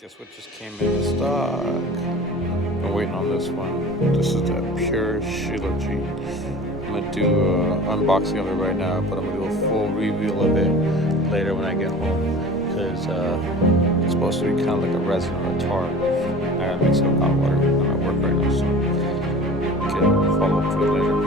Guess what just came into stock? Been waiting on this one. This is the pure shilajit. I'm gonna do an unboxing of it right now, but I'm gonna do a full review of it later when I get home because it's supposed to be kind of like a resin or a tar. I gotta mix it with hot water. I'm at work right now, so we can follow up to it later.